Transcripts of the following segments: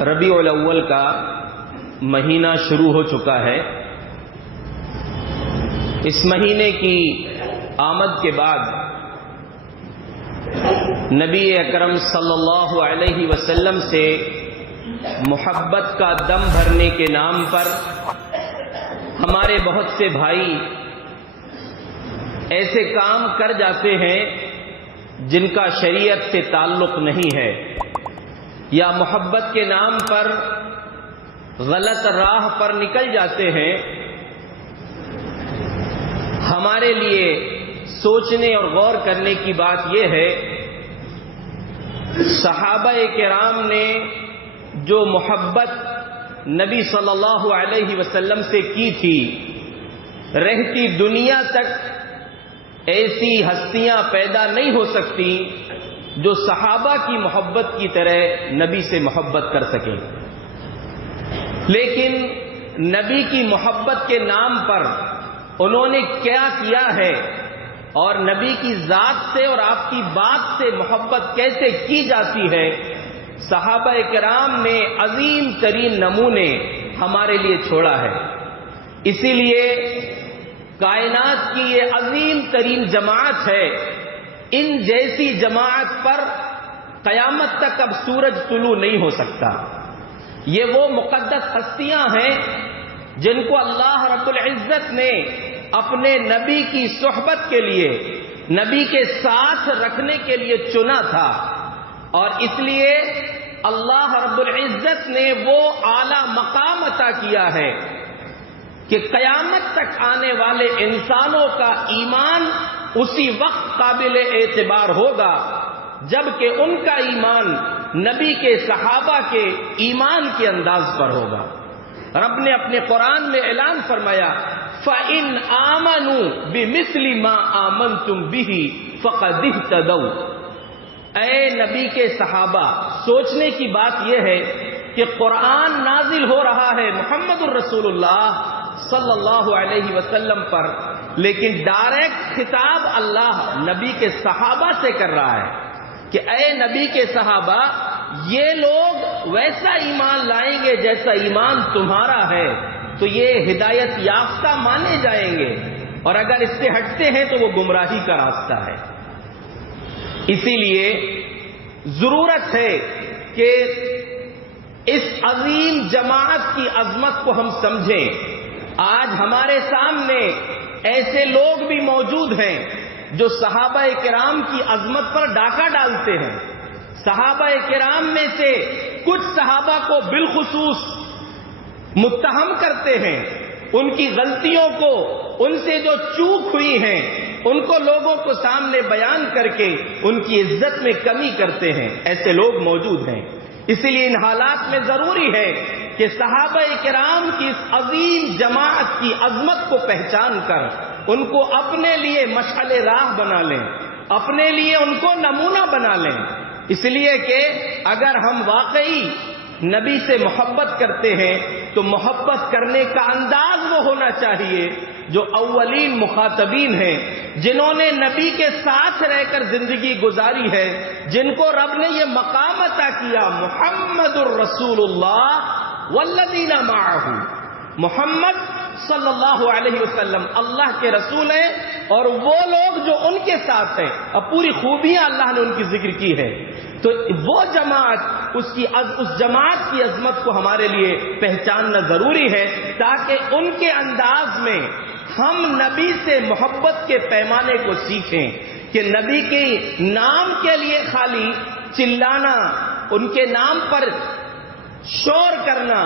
ربیع الاول کا مہینہ شروع ہو چکا ہے۔ اس مہینے کی آمد کے بعد نبی اکرم صلی اللہ علیہ وسلم سے محبت کا دم بھرنے کے نام پر ہمارے بہت سے بھائی ایسے کام کر جاتے ہیں جن کا شریعت سے تعلق نہیں ہے، یا محبت کے نام پر غلط راہ پر نکل جاتے ہیں۔ ہمارے لیے سوچنے اور غور کرنے کی بات یہ ہے، صحابہ کرام نے جو محبت نبی صلی اللہ علیہ وسلم سے کی تھی، رہتی دنیا تک ایسی ہستیاں پیدا نہیں ہو سکتی جو صحابہ کی محبت کی طرح نبی سے محبت کر سکیں۔ لیکن نبی کی محبت کے نام پر انہوں نے کیا کیا ہے، اور نبی کی ذات سے اور آپ کی بات سے محبت کیسے کی جاتی ہے، صحابہ کرام نے عظیم ترین نمونے ہمارے لیے چھوڑا ہے۔ اسی لیے کائنات کی یہ عظیم ترین جماعت ہے، ان جیسی جماعت پر قیامت تک اب سورج طلوع نہیں ہو سکتا۔ یہ وہ مقدس ہستیاں ہیں جن کو اللہ رب العزت نے اپنے نبی کی صحبت کے لیے، نبی کے ساتھ رکھنے کے لیے چنا تھا، اور اس لیے اللہ رب العزت نے وہ اعلی مقام عطا کیا ہے کہ قیامت تک آنے والے انسانوں کا ایمان اسی وقت قابل اعتبار ہوگا جبکہ ان کا ایمان نبی کے صحابہ کے ایمان کے انداز پر ہوگا۔ رب نے اپنے قرآن میں اعلان فرمایا، فَإِنْ آمَنُوا بِمِثْلِ مَا آمَنْتُمْ بِهِ فَقَدِ اهْتَدَوْا۔ اے نبی کے صحابہ، سوچنے کی بات یہ ہے کہ قرآن نازل ہو رہا ہے محمد الرسول اللہ صلی اللہ علیہ وسلم پر، لیکن ڈائریکٹ خطاب اللہ نبی کے صحابہ سے کر رہا ہے کہ اے نبی کے صحابہ، یہ لوگ ویسا ایمان لائیں گے جیسا ایمان تمہارا ہے تو یہ ہدایت یافتہ مانے جائیں گے، اور اگر اس سے ہٹتے ہیں تو وہ گمراہی کا راستہ ہے۔ اسی لیے ضرورت ہے کہ اس عظیم جماعت کی عظمت کو ہم سمجھیں۔ آج ہمارے سامنے ایسے لوگ بھی موجود ہیں جو صحابہ کرام کی عظمت پر ڈاکہ ڈالتے ہیں۔ صحابہ کرام میں سے کچھ صحابہ کو بالخصوص متہم کرتے ہیں، ان کی غلطیوں کو، ان سے جو چوک ہوئی ہیں ان کو لوگوں کو سامنے بیان کر کے ان کی عزت میں کمی کرتے ہیں۔ ایسے لوگ موجود ہیں، اسی لیے ان حالات میں ضروری ہے کہ صحابہ کرام کی اس عظیم جماعت کی عظمت کو پہچان کر ان کو اپنے لیے مشعل راہ بنا لیں، اپنے لیے ان کو نمونہ بنا لیں، اس لیے کہ اگر ہم واقعی نبی سے محبت کرتے ہیں تو محبت کرنے کا انداز وہ ہونا چاہیے جو اولین مخاطبین ہیں، جنہوں نے نبی کے ساتھ رہ کر زندگی گزاری ہے، جن کو رب نے یہ مقام عطا کیا، محمد الرسول اللہ والذین معہ۔ محمد صلی اللہ علیہ وسلم اللہ کے رسول ہیں اور وہ لوگ جو ان کے ساتھ ہیں، اب پوری خوبیاں اللہ نے ان کی ذکر کی ہے، تو وہ جماعت، اس جماعت کی عظمت کو ہمارے لیے پہچاننا ضروری ہے تاکہ ان کے انداز میں ہم نبی سے محبت کے پیمانے کو سیکھیں کہ نبی کے نام کے لیے خالی چلانا، ان کے نام پر شور کرنا،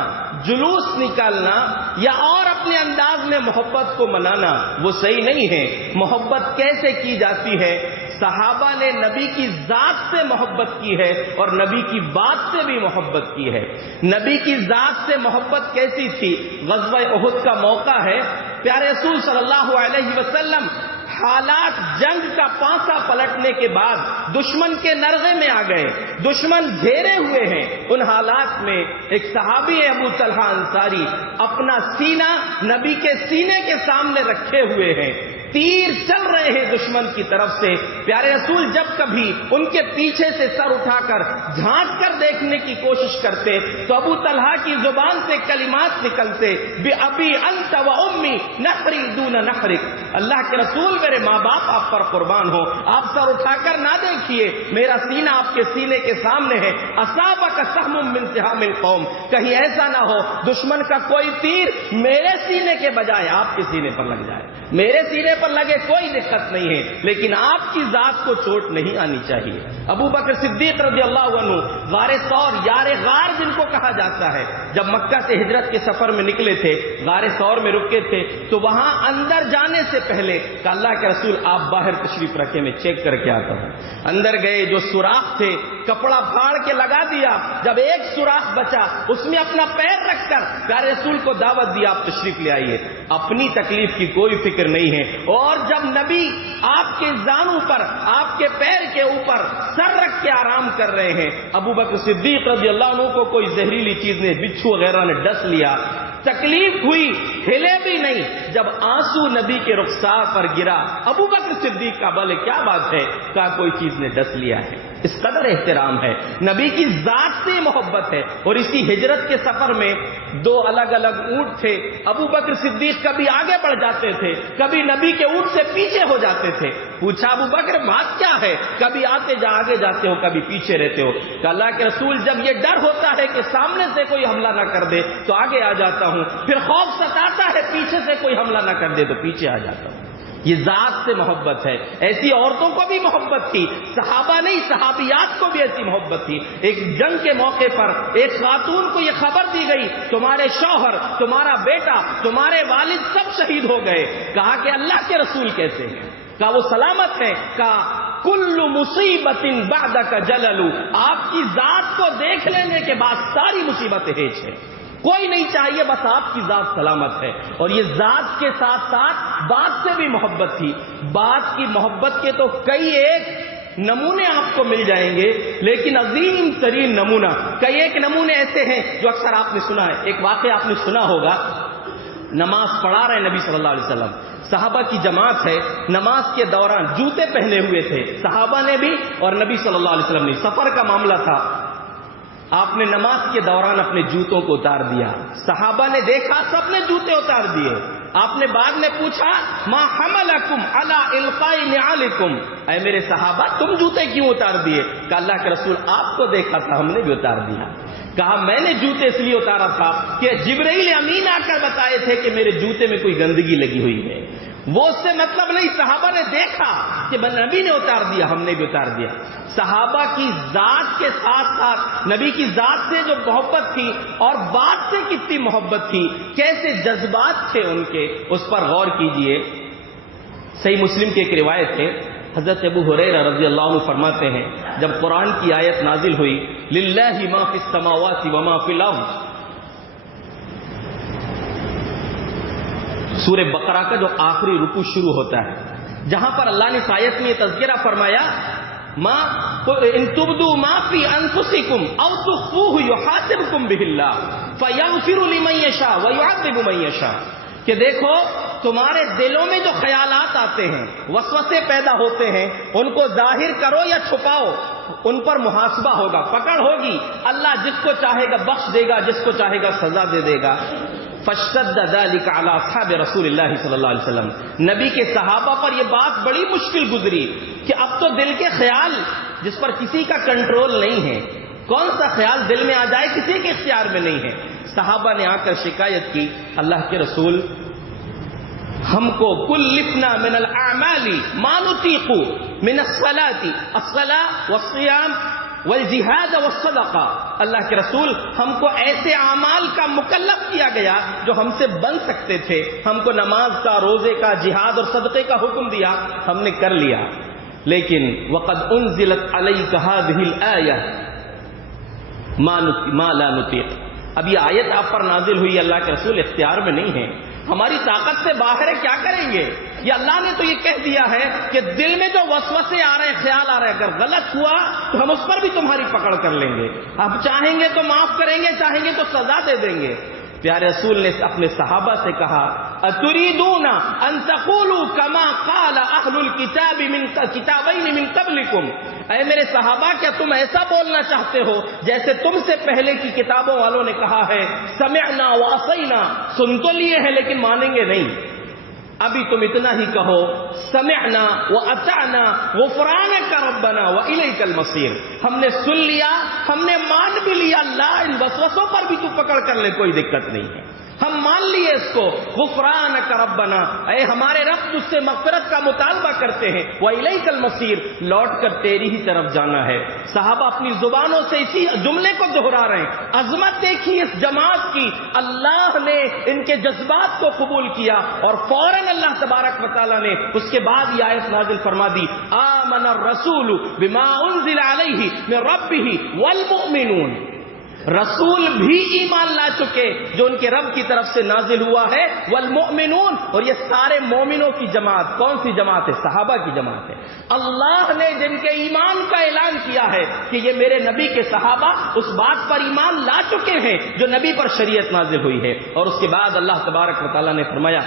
جلوس نکالنا یا اور اپنے انداز میں محبت کو منانا وہ صحیح نہیں ہے۔ محبت کیسے کی جاتی ہے؟ صحابہ نے نبی کی ذات سے محبت کی ہے اور نبی کی بات سے بھی محبت کی ہے۔ نبی کی ذات سے محبت کیسی تھی؟ غزوہ احد کا موقع ہے، پیارے رسول صلی اللہ علیہ وسلم حالات جنگ کا پانسا پلٹنے کے بعد دشمن کے نرغے میں آ گئے، دشمن گھیرے ہوئے ہیں۔ ان حالات میں ایک صحابی ابو طلحہ انصاری اپنا سینہ نبی کے سینے کے سامنے رکھے ہوئے ہیں، تیر چل رہے ہیں دشمن کی طرف سے. پیارے رسول جب کبھی ان کے پیچھے سے سر اٹھا کر جھانک کر دیکھنے کی کوشش کرتے تو ابو طلحہ کی زبان سے کلمات نکلتے بِأَبِي أَنْتَ وَأُمِّي نَحْرِي دُونَ نَحْرِكَ. اللہ کے رسول میرے ماں باپ آپ پر قربان ہو, آپ سر اٹھا کر نہ دیکھیے, میرا سینہ آپ کے سینے کے سامنے ہے. اصابک سهم من سهام القوم, کہیں ایسا نہ ہو دشمن کا کوئی تیر میرے سینے کے بجائے آپ کے سینے پر لگ جائے. میرے سینے پر لگے کوئی دقت نہیں ہے, لیکن آپ کی ذات کو چوٹ نہیں آنی چاہیے. ابو بکر صدیق رضی اللہ عنہ غار ثور, یار غار جن کو کہا جاتا ہے, جب مکہ سے ہجرت کے سفر میں نکلے تھے, غار ثور میں رکے تھے, تو وہاں اندر جانے سے پہلے کہ اللہ کے رسول آپ باہر تشریف رکھے, میں چیک کر کے آتا ہوں. اندر گئے, جو سوراخ تھے کپڑا پھاڑ کے لگا دیا, جب ایک سوراخ بچا اس میں اپنا پیر رکھ کر پیارے رسول کو دعوت دیا, آپ تشریف لے آئیے, اپنی تکلیف کی کوئی فکر نہیں ہے. اور جب نبی آپ کے زانوں پر, آپ کے پیر کے اوپر سر رکھ کے آرام کر رہے ہیں, ابو بکر صدیق رضی اللہ عنہ کو کوئی زہریلی چیز نے, بچھو وغیرہ نے ڈس لیا, تکلیف ہوئی, ہلے بھی نہیں. جب آنسو نبی کے رخسار پر گرا, ابو بکر صدیق کا بولے کیا بات ہے, کہا کوئی چیز نے ڈس لیا ہے. اس قدر احترام ہے, نبی کی ذات سے محبت ہے. اور اسی ہجرت کے سفر میں دو الگ الگ اونٹ تھے. ابو بکر صدیق کبھی آگے بڑھ جاتے تھے, کبھی نبی کے اونٹ سے پیچھے ہو جاتے تھے. پوچھا ابو بکر بات کیا ہے, کبھی آگے جاتے ہو, کبھی پیچھے رہتے ہو. کہ اللہ کے رسول جب یہ ڈر ہوتا ہے کہ سامنے سے کوئی حملہ نہ کر دے تو آگے آ جاتا ہوں, پھر خوف ستاتا ہے پیچھے سے کوئی حملہ نہ کر دے تو پیچھے آ جاتا ہوں. یہ ذات سے محبت ہے. ایسی عورتوں کو بھی محبت تھی, صحابہ نہیں صحابیات کو بھی ایسی محبت تھی. ایک جنگ کے موقع پر ایک خاتون کو یہ خبر دی گئی تمہارے شوہر, تمہارا بیٹا, تمہارے والد سب شہید ہو گئے. کہا کہ اللہ کے رسول کیسے ہیں, کہا وہ سلامت ہیں. کہا کل مصیبت بعدک جلل, آپ کی ذات کو دیکھ لینے کے بعد ساری مصیبتیں ہیچ ہیں, کوئی نہیں چاہیے, بس آپ کی ذات سلامت ہے. اور یہ ذات کے ساتھ ساتھ بات سے بھی محبت تھی. بات کی محبت کے تو کئی ایک نمونے آپ کو مل جائیں گے, لیکن عظیم ترین نمونہ, کئی ایک نمونے ایسے ہیں جو اکثر آپ نے سنا ہے. ایک واقعہ آپ نے سنا ہوگا, نماز پڑھا رہے نبی صلی اللہ علیہ وسلم, صحابہ کی جماعت ہے, نماز کے دوران جوتے پہنے ہوئے تھے صحابہ نے بھی اور نبی صلی اللہ علیہ وسلم نے. سفر کا معاملہ تھا, آپ نے نماز کے دوران اپنے جوتوں کو اتار دیا. صحابہ نے دیکھا, سب نے جوتے اتار دیے. آپ نے بعد میں پوچھا ما حملکم علی القاء نعالکم, اے میرے صحابہ تم جوتے کیوں اتار دیے؟ کہ اللہ کے رسول آپ کو دیکھا تھا, ہم نے بھی اتار دیا. کہا میں نے جوتے اس لیے اتارا تھا کہ جبرائیل امین آ کر بتائے تھے کہ میرے جوتے میں کوئی گندگی لگی ہوئی ہے. وہ اس سے مطلب نہیں, صحابہ نے دیکھا کہ نبی نے اتار دیا, ہم نے بھی اتار دیا. صحابہ کی ذات کے ساتھ ساتھ نبی کی ذات سے جو محبت تھی اور بات سے کتنی محبت تھی, کیسے جذبات تھے ان کے, اس پر غور کیجئے. صحیح مسلم کی ایک روایت ہے, حضرت ابو ہریرہ رضی اللہ عنہ فرماتے ہیں جب قرآن کی آیت نازل ہوئی للہ ما فی السماوات وما فی الارض, سورہ بقرہ کا جو آخری رکوع شروع ہوتا ہے, جہاں پر اللہ نے اس آیت میں یہ تذکرہ فرمایا ما ان تبدوا ما فی انفسکم او تخفوہ یحاسبکم بہ اللہ فیغفر لمن یشاء ویعذب من یشاء, کہ دیکھو تمہارے دلوں میں جو خیالات آتے ہیں, وسوسے پیدا ہوتے ہیں, ان کو ظاہر کرو یا چھپاؤ, ان پر محاسبہ ہوگا, پکڑ ہوگی. اللہ جس کو چاہے گا بخش دے گا, جس کو چاہے گا سزا دے دے گا. فاشتد ذلك على اصحاب رسول اللہ صلی اللہ علیہ وسلم, نبی کے صحابہ پر یہ بات بڑی مشکل گزری کہ اب تو دل کے خیال جس پر کسی کا کنٹرول نہیں ہے, کون سا خیال دل میں آ جائے کسی کے اختیار میں نہیں ہے. صحابہ نے آ کر شکایت کی, اللہ کے رسول ہم کو کلفنا من الاعمال ما نطيق من الصلاة والصيام والجہاد والصدقہ, اللہ کے رسول ہم کو ایسے اعمال کا مکلف کیا گیا جو ہم سے بن سکتے تھے, ہم کو نماز کا, روزے کا, جہاد اور صدقے کا حکم دیا, ہم نے کر لیا. لیکن وقد انزلت علیک هذه الآیہ ما لا نطیق, اب یہ آیت آپ پر نازل ہوئی, اللہ کے رسول اختیار میں نہیں ہے, ہماری طاقت سے باہر ہے, کیا کریں گے؟ یہ اللہ نے تو یہ کہہ دیا ہے کہ دل میں جو وسوسے آ رہے ہیں, خیال آ رہے ہیں, اگر غلط ہوا تو ہم اس پر بھی تمہاری پکڑ کر لیں گے, اب چاہیں گے تو معاف کریں گے, چاہیں گے تو سزا دے دیں گے. پیارے رسول نے اپنے صحابہ سے کہا اتريدون ان تقولوا كما قال اهل الكتاب من كتابين من قبلكم، اے میرے صحابہ کیا تم ایسا بولنا چاہتے ہو جیسے تم سے پہلے کی کتابوں والوں نے کہا ہے سمعنا وعصینا، سن تو لیے ہیں لیکن مانیں گے نہیں. ابھی تم اتنا ہی کہو سمعنا واطعنا غفرانک ربنا والیک المصیر، ہم نے سن لیا، ہم نے مان بھی لیا، اللہ ان وسوسوں پر بھی تو پکڑ کر لے، کوئی دقت نہیں ہے، ہم مان لیے اس کو. غفرانک ربنا، اے ہمارے رب تجھ سے مغفرت کا مطالبہ کرتے ہیں، وَإِلَيْكَ الْمَصِيرُ، لوٹ کر تیری ہی طرف جانا ہے. صحابہ اپنی زبانوں سے اسی جملے کو دہرا رہے ہیں. عظمت دیکھی اس جماعت کی، اللہ نے ان کے جذبات کو قبول کیا اور فوراً اللہ تبارک و تعالیٰ نے اس کے بعد یہ آیت نازل فرما دی آمن الرسول بما انزل علیہ من ربہ والمؤمنون، رسول بھی ایمان لا چکے جو ان کے رب کی طرف سے نازل ہوا ہے، والمؤمنون، اور یہ سارے مومنوں کی جماعت. کون سی جماعت ہے؟ صحابہ کی جماعت ہے. اللہ نے جن کے ایمان کا اعلان کیا ہے کہ یہ میرے نبی کے صحابہ اس بات پر ایمان لا چکے ہیں جو نبی پر شریعت نازل ہوئی ہے. اور اس کے بعد اللہ تبارک و تعالیٰ نے فرمایا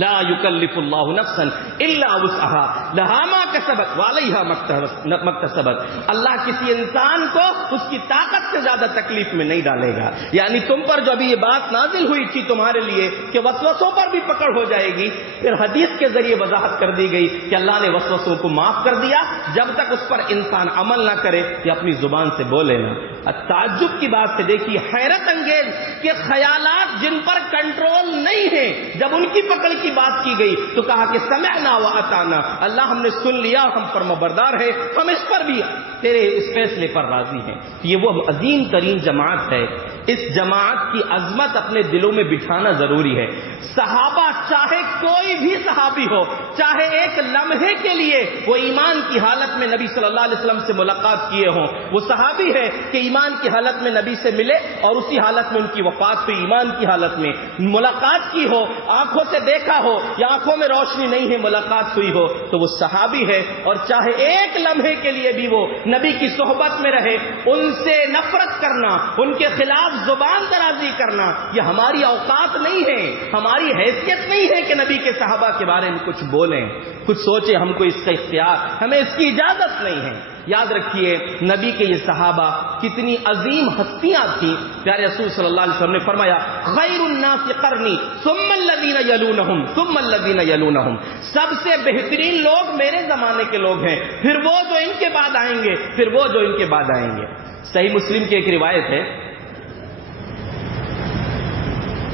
لا یکلف اللہ نفسا الا وسعها لها ما کسبت وعلیہا ما اکتسبت، اللہ کسی انسان کو اس کی طاقت سے زیادہ تکلیف میں نہیں ڈالے گا. یعنی تم پر جو ابھی یہ بات نازل ہوئی تھی تمہارے لیے کہ وسوسوں پر بھی پکڑ ہو جائے گی، پھر حدیث کے ذریعے وضاحت کر دی گئی کہ اللہ نے وسوسوں کو معاف کر دیا جب تک اس پر انسان عمل نہ کرے یا اپنی زبان سے بولے نہ. تعجب کی بات سے دیکھیے، حیرت انگیز کہ خیالات جن پر کنٹرول نہیں ہے جب ان کی پکڑ کی بات کی گئی تو کہا کہ سمعنا واطعنا، اللہ ہم نے سن لیا، ہم فرمانبردار ہیں، ہم اس پر بھی تیرے اس فیصلے پر راضی ہیں. یہ وہ عظیم ترین جماعت ہے. اس جماعت کی عظمت اپنے دلوں میں بٹھانا ضروری ہے. صحابہ چاہے کوئی بھی صحابی ہو، چاہے ایک لمحے کے لیے وہ ایمان کی حالت میں نبی صلی اللہ علیہ وسلم سے ملاقات کیے ہوں، وہ صحابی ہے کہ ایمان کی حالت میں نبی سے ملے اور اسی حالت میں ان کی وفات ہوئی، ایمان کی حالت میں ملاقات کی ہو، آنکھوں سے دیکھا ہو یا آنکھوں میں روشنی نہیں ہے ملاقات ہوئی ہو تو وہ صحابی ہے. اور چاہے ایک لمحے کے لیے بھی وہ نبی کی صحبت میں رہے، ان سے نفرت کرنا، ان کے خلاف زبان درازی کرنا یہ ہماری اوقات نہیں ہے، ہماری حیثیت نہیں ہے کہ نبی کے صحابہ کے بارے میں کچھ بولیں، کچھ سوچیں. ہم کو اس کا اختیار، ہمیں اس کی اجازت نہیں ہے. یاد رکھیے نبی کے یہ صحابہ کتنی عظیم ہستیاں تھیں. پیارے رسول صلی اللہ علیہ وسلم نے فرمایا خیر الناس قرنی ثم الذین یلونہم ثم الذین یلونہم، سب سے بہترین لوگ میرے زمانے کے لوگ ہیں، پھر وہ جو ان کے بعد آئیں گے، پھر وہ جو ان کے بعد آئیں گے. صحیح مسلم کی ایک روایت ہے،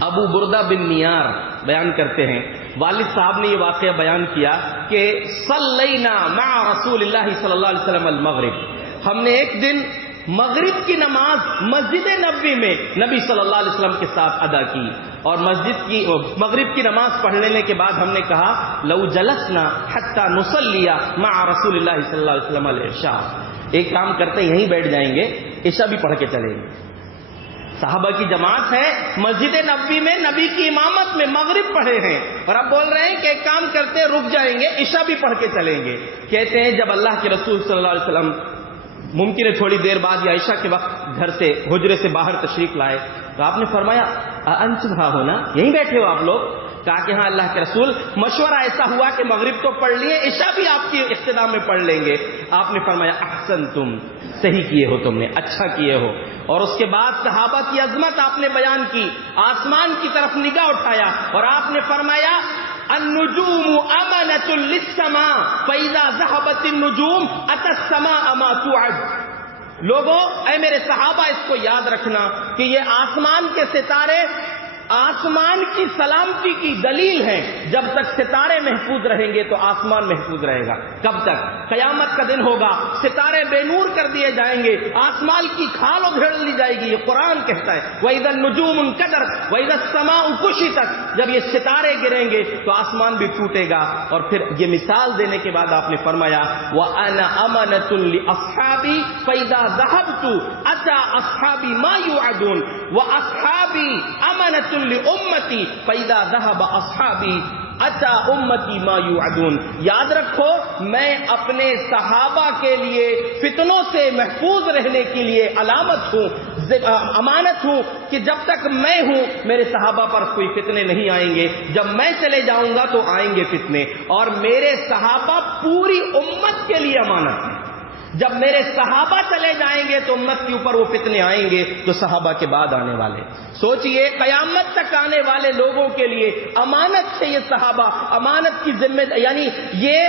ابو بردہ بن نیار بیان کرتے ہیں والد صاحب نے یہ واقعہ بیان کیا کہ صلینا مع رسول اللہ صلی اللہ علیہ وسلم المغرب، ہم نے ایک دن مغرب کی نماز مسجد نبوی میں نبی صلی اللہ علیہ وسلم کے ساتھ ادا کی. اور مغرب کی نماز پڑھ لینے کے بعد ہم نے کہا لو جلسنا حتی نصلی مع رسول اللہ صلی اللہ علیہ وسلم العشاء، ایک کام کرتے یہیں بیٹھ جائیں گے، عشاء بھی پڑھ کے چلیں گے. صحابہ کی جماعت ہے، مسجد نبوی میں نبی کی امامت میں مغرب پڑھے ہیں اور اب بول رہے ہیں کہ ایک کام کرتے رک جائیں گے، عشاء بھی پڑھ کے چلیں گے. کہتے ہیں جب اللہ کے رسول صلی اللہ علیہ وسلم ممکن ہے تھوڑی دیر بعد یا عشاء کے وقت گھر سے حجرے سے باہر تشریف لائے تو آپ نے فرمایا انتم ہا ہونا، یہیں بیٹھے ہو آپ لوگ؟ کہا کہ ہاں اللہ کے رسول، مشورہ ایسا ہوا کہ مغرب تو پڑھ لیے، عشاء بھی آپ کی اقتداء میں پڑھ لیں گے. آپ نے فرمایا احسن، تم صحیح کیے ہو، تم نے اچھا کیے ہو. اور اس کے بعد صحابہ کی عظمت آپ نے بیان کی، آسمان کی طرف نگاہ اٹھایا اور آپ نے فرمایا النجوم امنۃ للسماء فاذا ذهبت النجوم اتى السماء ما توعد. لوگوں، اے میرے صحابہ، اس کو یاد رکھنا کہ یہ آسمان کے ستارے آسمان کی سلامتی کی دلیل ہے. جب تک ستارے محفوظ رہیں گے تو آسمان محفوظ رہے گا. کب تک؟ قیامت کا دن ہوگا، ستارے بے نور کر دیے جائیں گے، آسمان کی کھال ادھیڑ لی جائے گی. یہ قرآن کہتا ہے وَإِذَا النُّجُومُ انْكَدَرَتْ وَإِذَا السَّمَاءُ كُشِطَتْ، جب یہ ستارے گریں گے تو آسمان بھی ٹوٹے گا. اور پھر یہ مثال دینے کے بعد آپ نے فرمایا وَأَنَا أَمَنَةٌ لِأَصْحَابِي فَإِذَا ذَهَبْتُ أَتَى أَصْحَابِي مَا يُوعَدُونَ وَأَصْحَابِي أَمَنَةٌ لِأُمَّتِي فَإِذَا ذَهَبَ أَصْحَابِي اتا امتی ما یوعدون. یاد رکھو میں اپنے صحابہ کے لیے فتنوں سے محفوظ رہنے کے لیے علامت ہوں, امانت ہوں کہ جب تک میں ہوں میرے صحابہ پر کوئی فتنے نہیں آئیں گے, جب میں چلے جاؤں گا تو آئیں گے فتنے, اور میرے صحابہ پوری امت کے لیے امانت ہیں. جب میرے صحابہ چلے جائیں گے تو امت کے اوپر وہ فتنے آئیں گے تو صحابہ کے بعد آنے والے. سوچئے قیامت تک آنے والے لوگوں کے لیے امانت ہے یہ صحابہ, امانت کی ذمہ یعنی یہ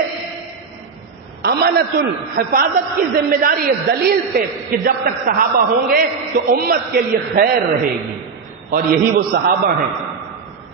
امانت الحفاظت کی ذمہ داری, یہ دلیل تھے کہ جب تک صحابہ ہوں گے تو امت کے لیے خیر رہے گی. اور یہی وہ صحابہ ہیں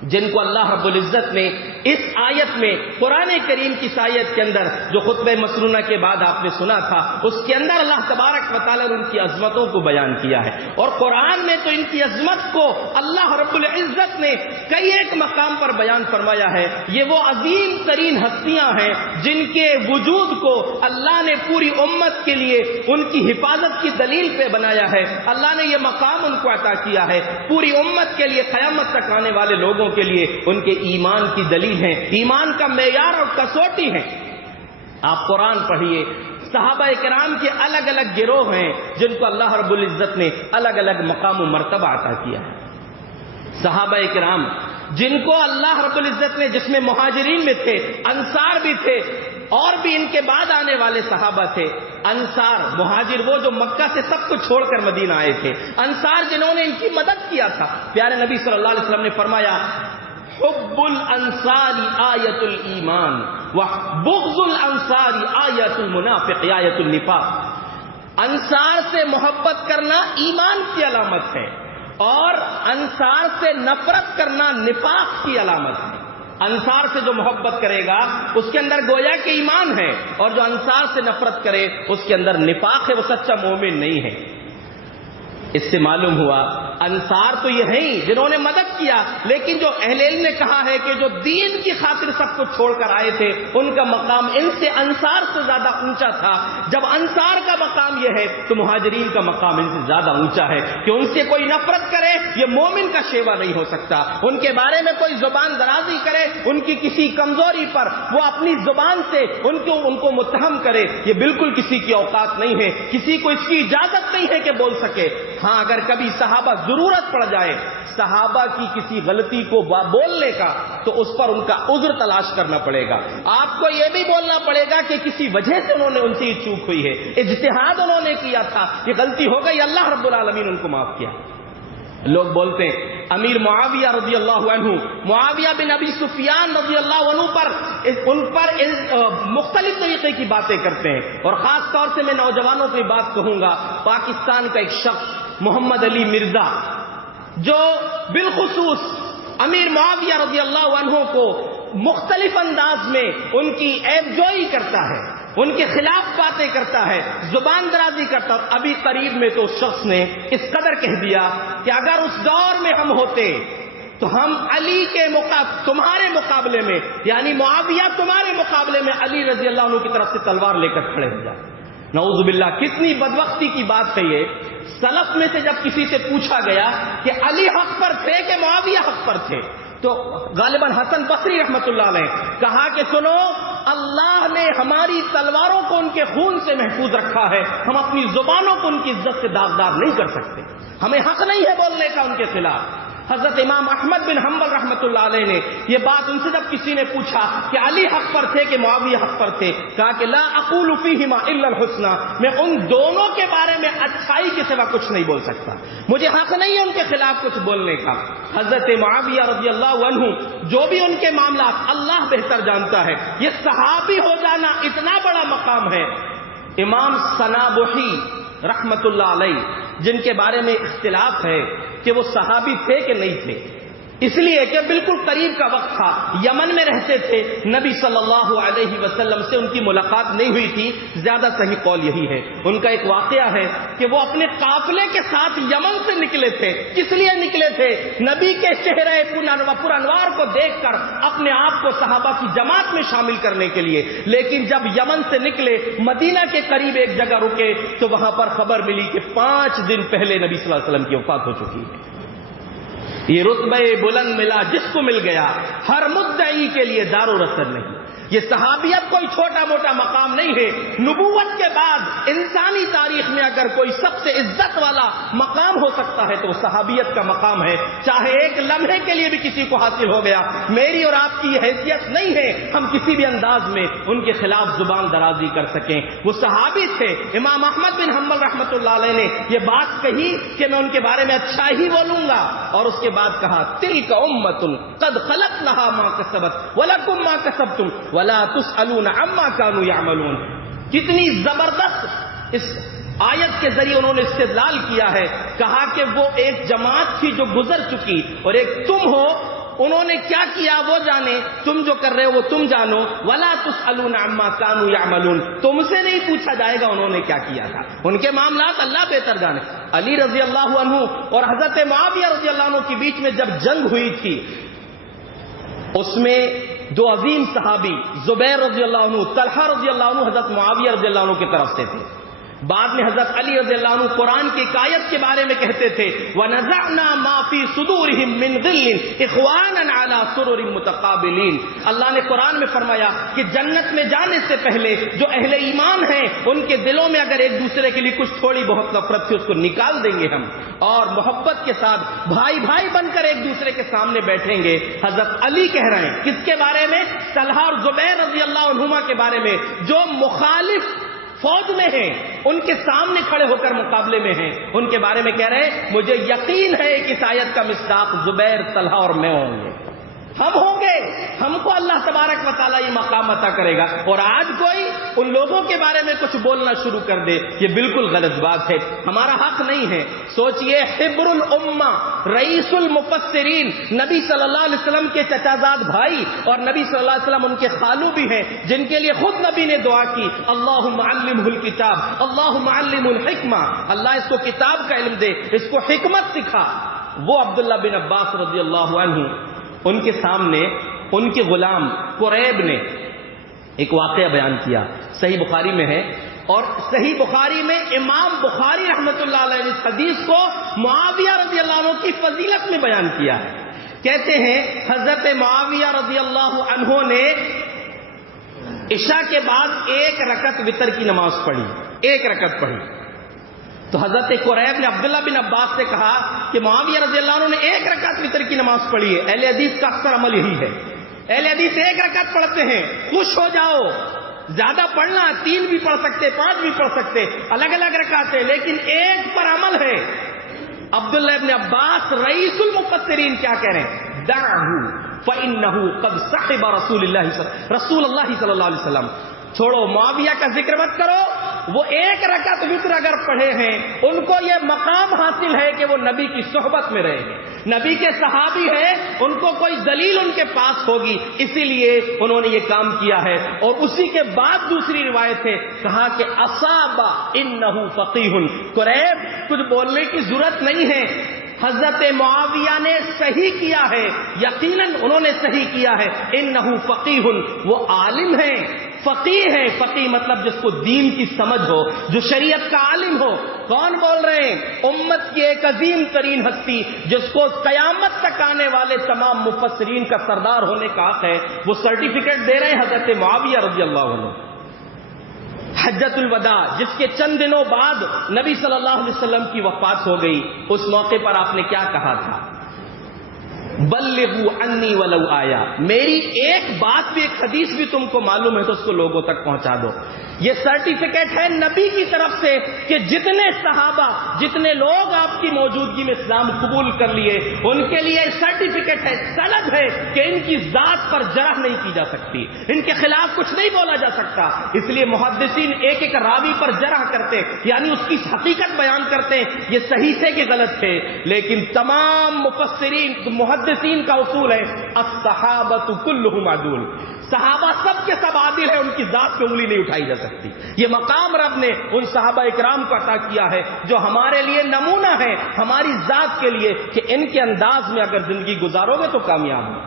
جن کو اللہ رب العزت نے اس آیت میں, قرآن کریم کی اس آیت کے اندر جو خطبہ مسنونہ کے بعد آپ نے سنا تھا, اس کے اندر اللہ تبارک و تعالیٰ نے ان کی عظمتوں کو بیان کیا ہے. اور قرآن میں تو ان کی عظمت کو اللہ رب العزت نے کئی ایک مقام پر بیان فرمایا ہے. یہ وہ عظیم ترین ہستیاں ہیں جن کے وجود کو اللہ نے پوری امت کے لیے ان کی حفاظت کی دلیل پہ بنایا ہے. اللہ نے یہ مقام ان کو عطا کیا ہے پوری امت کے لیے, قیامت تک آنے والے لوگوں کے لیے ان کے ایمان کی دلیل ہیں, ایمان کا معیار اور کسوٹی ہے. آپ قرآن پڑھیے, صحابہ کرام کے الگ الگ گروہ ہیں جن کو اللہ رب العزت نے الگ الگ مقام و مرتبہ عطا کیا ہے. صحابہ کرام جن کو اللہ رب العزت نے, جس میں مہاجرین میں تھے, انصار بھی تھے, اور بھی ان کے بعد آنے والے صحابہ تھے. انصار مہاجر وہ جو مکہ سے سب کو چھوڑ کر مدینہ آئے تھے, انصار جنہوں نے ان کی مدد کیا تھا. پیارے نبی صلی اللہ علیہ وسلم نے فرمایا حب الانصار آیت الایمان وبغض الانصار آیت المنافق آیت النفاق. انصار سے محبت کرنا ایمان کی علامت ہے اور انصار سے نفرت کرنا نفاق کی علامت ہے. انصار سے جو محبت کرے گا اس کے اندر گویا کہ ایمان ہے, اور جو انصار سے نفرت کرے اس کے اندر نفاق ہے, وہ سچا مومن نہیں ہے. اس سے معلوم ہوا انصار تو یہ ہیں جنہوں نے مدد کیا, لیکن جو اہل علم نے کہا ہے کہ جو دین کی خاطر سب کو چھوڑ کر آئے تھے ان کا مقام ان سے انصار سے زیادہ اونچا تھا. جب انصار کا مقام یہ ہے تو مہاجرین کا مقام ان سے زیادہ اونچا ہے کہ ان سے کوئی نفرت کرے یہ مومن کا شیوا نہیں ہو سکتا. ان کے بارے میں کوئی زبان درازی کرے, ان کی کسی کمزوری پر وہ اپنی زبان سے ان کو متہم کرے, یہ بالکل کسی کی اوقات نہیں ہے, کسی کو اس کی اجازت نہیں ہے کہ بول سکے. ہاں اگر کبھی صحابہ ضرورت پڑ جائے صحابہ کی کسی غلطی کو بولنے کا تو اس پر ان کا عذر تلاش کرنا پڑے گا. آپ کو یہ بھی بولنا پڑے گا کہ کسی وجہ سے انہوں نے ان سے یہ چوک ہوئی ہے, اجتہاد انہوں نے کیا تھا, یہ غلطی ہو گئی, اللہ رب العالمین ان کو معاف کیا. لوگ بولتے ہیں امیر معاویہ رضی اللہ عنہ, معاویہ بن ابی سفیان رضی اللہ عنہ پر مختلف طریقے کی باتیں کرتے ہیں, اور خاص طور سے میں نوجوانوں کی بات کہوں گا. پاکستان کا ایک شخص محمد علی مرزا جو بالخصوص امیر معاویہ رضی اللہ عنہ کو مختلف انداز میں ان کی عیب جوئی کرتا ہے, ان کے خلاف باتیں کرتا ہے, زبان درازی کرتا ہے. ابھی قریب میں تو اس شخص نے اس قدر کہہ دیا کہ اگر اس دور میں ہم ہوتے تو ہم علی کے تمہارے مقابلے میں, یعنی معاویہ تمہارے مقابلے میں علی رضی اللہ عنہ کی طرف سے تلوار لے کر کھڑے ہو جائیں. نعوذ باللہ, کتنی بدبختی کی بات ہے یہ. سلف میں سے جب کسی سے پوچھا گیا کہ علی حق پر تھے کہ معاویہ حق پر تھے, تو غالباً حسن بصری رحمت اللہ علیہ کہا کہ سنو, اللہ نے ہماری تلواروں کو ان کے خون سے محفوظ رکھا ہے, ہم اپنی زبانوں کو ان کی عزت سے داغدار نہیں کر سکتے, ہمیں حق نہیں ہے بولنے کا ان کے خلاف. حضرت امام احمد بن حنبل رحمت اللہ علیہ نے یہ بات ان سے جب کسی نے پوچھا کہ علی حق پر تھے کہ معاویہ حق پر تھے, کہا کہ لا اقول فیہما الا الحسنى, میں ان دونوں کے بارے میں اچھائی کے سوا کچھ نہیں بول سکتا, مجھے حق نہیں ہے ان کے خلاف کچھ بولنے کا. حضرت معاویہ رضی اللہ عنہ جو بھی ان کے معاملات اللہ بہتر جانتا ہے, یہ صحابی ہو جانا اتنا بڑا مقام ہے. امام صنابحی رحمت اللہ علیہ جن کے بارے میں اختلاف ہے کہ وہ صحابی تھے کہ نہیں تھے, اس لیے کہ بالکل قریب کا وقت تھا, یمن میں رہتے تھے, نبی صلی اللہ علیہ وسلم سے ان کی ملاقات نہیں ہوئی تھی. زیادہ صحیح قول یہی ہے. ان کا ایک واقعہ ہے کہ وہ اپنے قافلے کے ساتھ یمن سے نکلے تھے. کس لیے نکلے تھے؟ نبی کے چہرے پر انوار کو دیکھ کر اپنے آپ کو صحابہ کی جماعت میں شامل کرنے کے لیے. لیکن جب یمن سے نکلے, مدینہ کے قریب ایک جگہ رکے تو وہاں پر خبر ملی کہ 5 دن پہلے نبی صلی اللہ علیہ وسلم کی وفات ہو چکی ہے. یہ رتبہ بلند ملا جس کو مل گیا، ہر مدعی کے لیے دار و رسد نہیں۔ یہ صحابیت کوئی چھوٹا موٹا مقام نہیں ہے۔ نبوت کے بعد انسانی تاریخ میں اگر کوئی سب سے عزت والا مقام ہو سکتا ہے تو وہ صحابیت کا مقام ہے، چاہے ایک لمحے کے لیے بھی کسی کو حاصل ہو گیا۔ میری اور آپ کی حیثیت نہیں ہے ہم کسی بھی انداز میں ان کے خلاف زبان درازی کر سکیں۔ وہ صحابی تھے۔ امام احمد بن حنبل رحمۃ اللہ علیہ نے یہ بات کہی کہ میں ان کے بارے میں اچھا ہی بولوں گا، اور اس کے بعد کہا تلک امۃ قد خلت لها ما کسبت ولکم ما کسبتم ولا تسألون عما كانوا يعملون۔ کتنی زبردست اس آیت کے ذریعے انہوں نے استدلال کیا ہے۔ کہا کہ وہ ایک جماعت تھی جو گزر چکی اور ایک تم ہو، انہوں نے کیا کیا وہ جانے، تم جو کر رہے ہو وہ تم جانو۔ ولا تسألون عما كانوا يعملون، تم سے نہیں پوچھا جائے گا انہوں نے کیا کیا تھا، ان کے معاملات اللہ بہتر جانے۔ علی رضی اللہ عنہ اور حضرت معاویہ رضی اللہ عنہ کے بیچ میں جب جنگ ہوئی تھی، اس میں دو عظیم صحابی زبیر رضی اللہ عنہ، طلحہ رضی اللہ عنہ حضرت معاویہ رضی اللہ عنہ کی طرف سے تھے۔ بعد میں حضرت علی رضی اللہ عنہ قرآن کی ایک آیت کے بارے میں کہتے تھے وَنَزَعْنَا مَا فِي صُدُورِهِم مِّن غِلٍّ إِخْوَانًا عَلَىٰ سُرُرٍ مُتَقَابِلِينَ۔ اللہ نے قرآن میں فرمایا کہ جنت میں جانے سے پہلے جو اہل ایمان ہیں ان کے دلوں میں اگر ایک دوسرے کے لیے کچھ تھوڑی بہت نفرت تھی اس کو نکال دیں گے ہم، اور محبت کے ساتھ بھائی بھائی بن کر ایک دوسرے کے سامنے بیٹھیں گے۔ حضرت علی کہہ رہے ہیں کس کے بارے میں؟ طلحہ اور زبیر رضی اللہ عنہما کے بارے میں، جو مخالف فوج میں ہیں، ان کے سامنے کھڑے ہو کر مقابلے میں ہیں، ان کے بارے میں کہہ رہے ہیں مجھے یقین ہے کہ اس آیت کا مصداق زبیر، طلحہ اور میں ہوں گے، ہم ہوں گے، ہم کو اللہ تبارک و تعالیٰ یہ مقام عطا کرے گا۔ اور آج کوئی ان لوگوں کے بارے میں کچھ بولنا شروع کر دے، یہ بالکل غلط بات ہے، ہمارا حق نہیں ہے۔ سوچئے حبر الامہ، رئیس المفسرین، نبی صلی اللہ علیہ وسلم کے چچا زاد بھائی اور نبی صلی اللہ علیہ وسلم ان کے خالو بھی ہیں، جن کے لیے خود نبی نے دعا کی اللہم علمہ الکتاب اللہم علمہ الحکمہ، اللہ اس کو کتاب کا علم دے، اس کو حکمت سکھا۔ وہ عبداللہ بن عباس رضی اللہ عنہ، ان کے سامنے ان کے غلام قریب نے ایک واقعہ بیان کیا، صحیح بخاری میں ہے، اور صحیح بخاری میں امام بخاری رحمۃ اللہ علیہ نے اس حدیث کو معاویہ رضی اللہ عنہ کی فضیلت میں بیان کیا ہے۔ کہتے ہیں حضرت معاویہ رضی اللہ عنہ نے عشاء کے بعد ایک رکعت وتر کی نماز پڑھی، ایک رکعت پڑھی، تو حضرت قریب نے عبداللہ بن عباس سے کہا کہ معاویہ رضی اللہ عنہ نے ایک رکعت وتر کی نماز پڑھی ہے۔ اہل حدیث کا اکثر عمل یہی ہے، اہل حدیث ایک رکعت پڑھتے ہیں، خوش ہو جاؤ، زیادہ پڑھنا 3 بھی پڑھ سکتے، 5 بھی پڑھ سکتے، الگ الگ رکعتیں، لیکن ایک پر عمل ہے۔ عبداللہ ابن عباس رئیس المفسرین کیا کہہ رہے ہیں؟ دعہ فإنہ قد صحب رسول اللہ صلی اللہ علیہ وسلم، چھوڑو، معاویہ کا ذکر مت کرو، وہ ایک رکعت وتر اگر پڑھے ہیں ان کو یہ مقام حاصل ہے کہ وہ نبی کی صحبت میں رہے ہیں، نبی کے صحابی ہیں، ان کو کوئی دلیل ان کے پاس ہوگی، اسی لیے انہوں نے یہ کام کیا ہے۔ اور اسی کے بعد دوسری روایت ہے، کہا کہ اصاب انہ فقیہ، قریب کچھ بولنے کی ضرورت نہیں ہے، حضرت معاویہ نے صحیح کیا ہے، یقیناً انہوں نے صحیح کیا ہے، انہ فقیہ، وہ عالم ہیں، فقیہ ہے، فقیہ مطلب جس کو دین کی سمجھ ہو، جو شریعت کا عالم ہو۔ کون بول رہے ہیں؟ امت کی ایک عظیم ترین ہستی جس کو قیامت تک آنے والے تمام مفسرین کا سردار ہونے کا حق ہے، وہ سرٹیفکیٹ دے رہے ہیں حضرت معاویہ رضی اللہ عنہ۔ حجۃ الوداع، جس کے چند دنوں بعد نبی صلی اللہ علیہ وسلم کی وفات ہو گئی، اس موقع پر آپ نے کیا کہا تھا؟ بلغوا عنی ولو آیا، میری ایک بات بھی، ایک حدیث بھی تم کو معلوم ہے تو اس کو لوگوں تک پہنچا دو۔ یہ سرٹیفکیٹ ہے نبی کی طرف سے کہ جتنے صحابہ، جتنے لوگ آپ کی موجودگی میں اسلام قبول کر لیے، ان کے لیے سرٹیفکیٹ ہے، سند ہے کہ ان کی ذات پر جرح نہیں کی جا سکتی، ان کے خلاف کچھ نہیں بولا جا سکتا۔ اس لیے محدثین ایک ایک راوی پر جرح کرتے، یعنی اس کی حقیقت بیان کرتے ہیں، یہ صحیح سے کہ غلط ہے، لیکن تمام مفسرین محدثین کا اصول ہے الصحابۃ کلھم عدول، صحابہ سب کے سب عادل ہیں، ان کی ذات پہ انگلی نہیں اٹھائی جا سکتی۔ یہ مقام رب نے ان صحابہ اکرام کو عطا کیا ہے جو ہمارے لیے نمونہ ہے، ہماری ذات کے لیے، کہ ان کے انداز میں اگر زندگی گزارو گے تو کامیاب ہو۔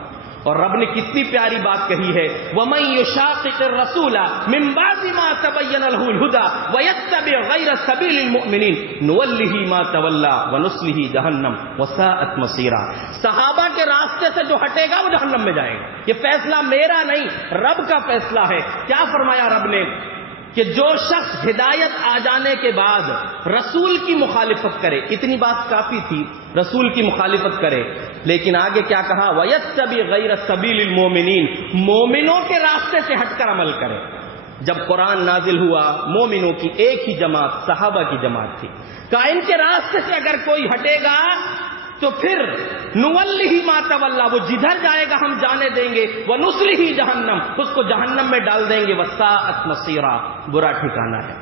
اور رب نے کتنی پیاری بات کہی ہے، وَمَن يُشَاقِقِ الرَّسُولَ مِن بَعْدِ مَا تَبَيَّنَ لَهُ الْهُدَى وَيَتَّبِعْ غَيْرَ سَبِيلِ الْمُؤْمِنِينَ نُوَلِّهِ مَا تَوَلَّى وَنُصْلِهِ جَهَنَّمَ وَسَاءَتْ مَصِيرًا۔ صحابہ کے راستے سے جو ہٹے گا وہ جہنم میں جائے گا۔ یہ فیصلہ میرا نہیں، رب کا فیصلہ ہے۔ کیا فرمایا رب نے کہ جو شخص ہدایت آ جانے کے بعد رسول کی مخالفت کرے، اتنی بات کافی تھی، رسول کی مخالفت کرے، لیکن آگے کیا کہا، وَيَتَّبِعْ غَيْرَ سَبِيلِ الْمُؤْمِنِينَ، مومنوں کے راستے سے ہٹ کر عمل کرے۔ جب قرآن نازل ہوا، مومنوں کی ایک ہی جماعت صحابہ کی جماعت تھی، کہا ان کے راستے سے اگر کوئی ہٹے گا تو پھر نُوَلِّهِ مَا تَوَلَّى، وہ جدھر جائے گا ہم جانے دیں گے، وَنُصْلِهِ جہنم، اس کو جہنم میں ڈال دیں گے، وَسَاءَتْ مَصِيرًا، برا ٹھکانہ ہے۔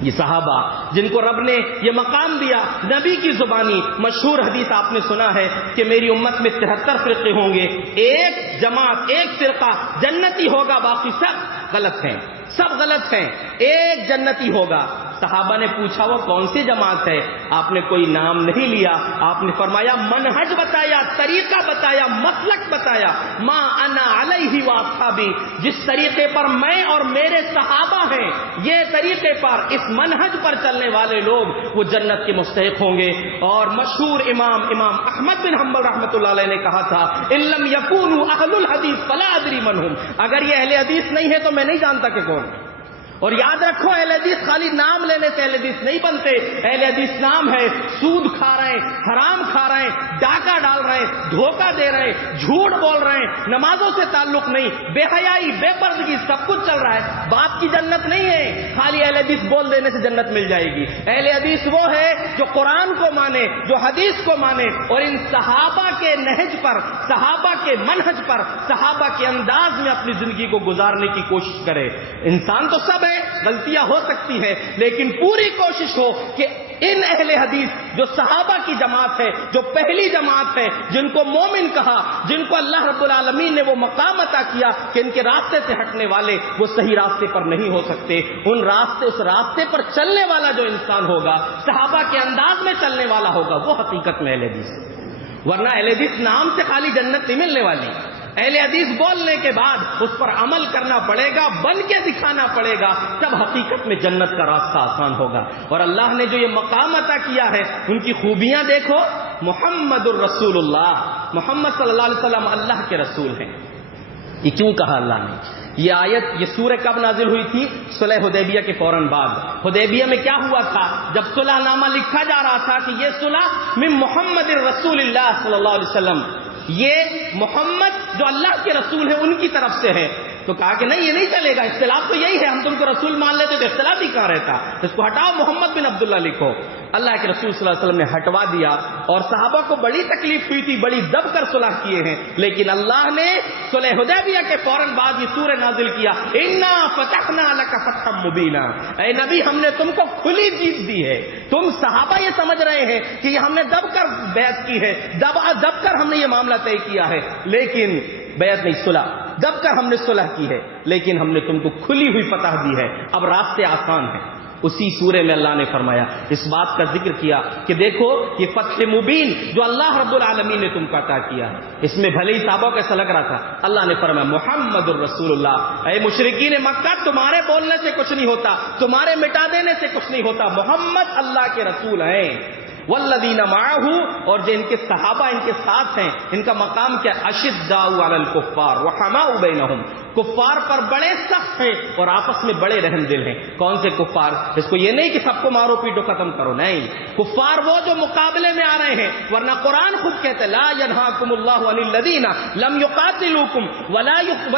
یہ صحابہ جن کو رب نے یہ مقام دیا، نبی کی زبانی مشہور حدیث آپ نے سنا ہے کہ میری امت میں 73 فرقے ہوں گے، ایک جماعت، ایک فرقہ جنتی ہوگا، باقی سب غلط ہیں، سب غلط ہیں، ایک جنتی ہوگا۔ صحابہ نے پوچھا وہ کون سی جماعت ہے؟ آپ نے کوئی نام نہیں لیا، آپ نے فرمایا منہج بتایا، طریقہ بتایا، مسلک بتایا، ما انا علیہ واصحابی، جس طریقے پر میں اور میرے صحابہ ہیں، یہ طریقے پر، اس منہج پر چلنے والے لوگ وہ جنت کے مستحق ہوں گے۔ اور مشہور امام احمد بن حنبل رحمۃ اللہ علیہ نے کہا تھا، ان لم یکونوا اہل الحدیث فلا ادری من هم، اگر یہ اہل حدیث نہیں ہے تو میں نہیں جانتا کہ کون۔ اور یاد رکھو اہل حدیث خالی نام لینے سے اہل حدیث نہیں بنتے، اہل حدیث نام ہے، سود کھا رہے ہیں، حرام کھا رہے ہیں، ڈاکہ ڈال رہے ہیں، دھوکہ دے رہے ہیں، جھوٹ بول رہے ہیں، نمازوں سے تعلق نہیں، بے حیائی، بے پردگی، سب کچھ چل رہا ہے، باپ کی جنت نہیں ہے خالی اہل حدیث بول دینے سے جنت مل جائے گی۔ اہل حدیث وہ ہے جو قرآن کو مانے، جو حدیث کو مانے، اور ان صحابہ کے نہج پر، صحابہ کے منہج پر، صحابہ کے انداز میں اپنی زندگی کو گزارنے کی کوشش کرے۔ انسان تو سب ہے، غلطیاں ہو سکتی ہیں، لیکن پوری کوشش ہو کہ ان اہل حدیث جو صحابہ کی جماعت ہے، جو پہلی جماعت ہے، جن کو مومن کہا، جن کو اللہ رب العالمین نے وہ مقام عطا کیا کہ ان کے راستے سے ہٹنے والے وہ صحیح راستے پر نہیں ہو سکتے، اس راستے پر چلنے والا جو انسان ہوگا، صحابہ کے انداز میں چلنے والا ہوگا، وہ حقیقت میں اہل حدیث ہے۔ ورنہ اہل حدیث نام سے خالی جنت نہیں ملنے والی، اہل حدیث بولنے کے بعد اس پر عمل کرنا پڑے گا، بن کے دکھانا پڑے گا، تب حقیقت میں جنت کا راستہ آسان ہوگا۔ اور اللہ نے جو یہ مقام عطا کیا ہے، ان کی خوبیاں دیکھو، محمد الرسول اللہ، محمد صلی اللہ علیہ وسلم اللہ کے رسول ہیں۔ یہ کیوں کہا اللہ نے؟ یہ آیت، یہ سورہ کب نازل ہوئی تھی؟ صلح حدیبیہ کے فوراً بعد۔ حدیبیہ میں کیا ہوا تھا؟ جب صلح نامہ لکھا جا رہا تھا کہ یہ صلح من محمد الرسول اللہ صلی اللہ علیہ وسلم، یہ محمد جو اللہ کے رسول ہیں ان کی طرف سے ہے، تو کہا کہ نہیں، یہ نہیں چلے گا، اختلاف تو یہی ہے، ہم تم کو رسول مان لیتے تو اختلاف ہی کہاں رہتا، اس کو ہٹاؤ، محمد بن عبداللہ لکھو۔ اللہ کے رسول صلی اللہ علیہ وسلم نے ہٹوا دیا، اور صحابہ کو بڑی تکلیف ہوئی تھی، بڑی دب کر صلح کیے ہیں، لیکن اللہ نے صلح حدیبیہ کے فوراً بعد یہ سورہ نازل کیا، انا فتحنا لک فتحا مبینا، اے نبی ہم نے تم کو کھلی جیت دی ہے۔ تم صحابہ یہ سمجھ رہے ہیں کہ یہ ہم نے دب کر بیعت کی ہے، دب کر ہم نے یہ معاملہ طے کیا ہے، لیکن بیعت نہیں، صلح دب کر ہم نے صلح کی ہے، لیکن ہم نے تم کو کھلی ہوئی فتح دی ہے، اب راستے آسان ہیں۔ اسی سورے میں اللہ نے فرمایا، اس بات کا ذکر کیا کہ دیکھو یہ فتح مبین جو اللہ رب العالمین نے تم کو عطا کیا ہے، اس میں بھلے ہی صحابہ کو ایسا لگ رہا تھا، اللہ نے فرمایا محمد الرسول اللہ، اے مشرکین مکہ تمہارے بولنے سے کچھ نہیں ہوتا، تمہارے مٹا دینے سے کچھ نہیں ہوتا، محمد اللہ کے رسول ہیں۔ والذین معہ، اور جو ان کے صحابہ ان کے ساتھ ہیں، ان کا مقام کیا؟ اشداء علی الکفار رحماء بینہم، کفار پر بڑے سخت ہیں اور آپس میں بڑے رحم دل ہیں۔ کون سے کفار؟ اس کو یہ نہیں کہ سب کو مارو پیٹو ختم کرو، نہیں، کفار وہ جو مقابلے میں آ رہے ہیں، ورنہ قرآن خود کہتے لا ینہاکم اللہ عن الذین لم یقاتلوکم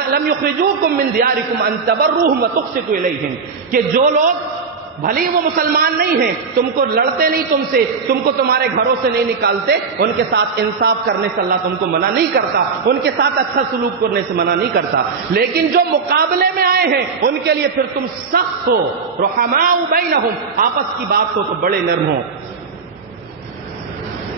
لم یخرجوکم من دیارکم ان تبروہم وتقسطوا الیہم، کہ جو لوگ بھلی وہ مسلمان نہیں ہیں، تم کو لڑتے نہیں، تم سے، تم کو تمہارے گھروں سے نہیں نکالتے، ان کے ساتھ انصاف کرنے سے اللہ تم کو منع نہیں کرتا، ان کے ساتھ اچھا سلوک کرنے سے منع نہیں کرتا، لیکن جو مقابلے میں آئے ہیں ان کے لیے پھر تم سخت ہو، رحماء بینہم، آپس کی بات ہو تو بڑے نرم ہو۔